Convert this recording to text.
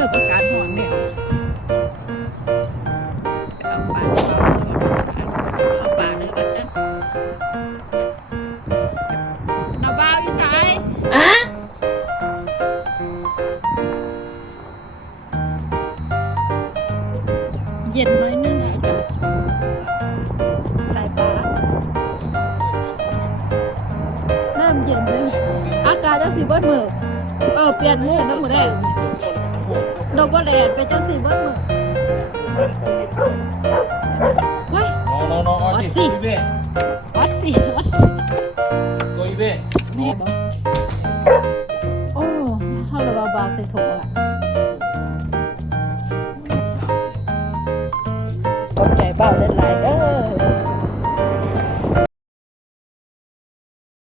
ื่อประการหอนเนี่ยเอาปลาเอาปลาเนื้อกันจ้ะนาบ่าอยู่สายเย็นน้อยนึงนะจ๊ะสาปลาเริ่มเย็นแล้อากาศจะสีเบิ้ลเบิกเออเปลี่ยนเลยต้องหมดเลย ดอกบัวแดดเป็นจังสีเบิดมือเฮ้ย No, no, no, Ah, oggi sì. Toibe, วัดสิวัดสิ Toibe. นี่บอกโอ้ถ้าเราเบาๆใส่ถุงละขอบใจเบาเล่นไรเด้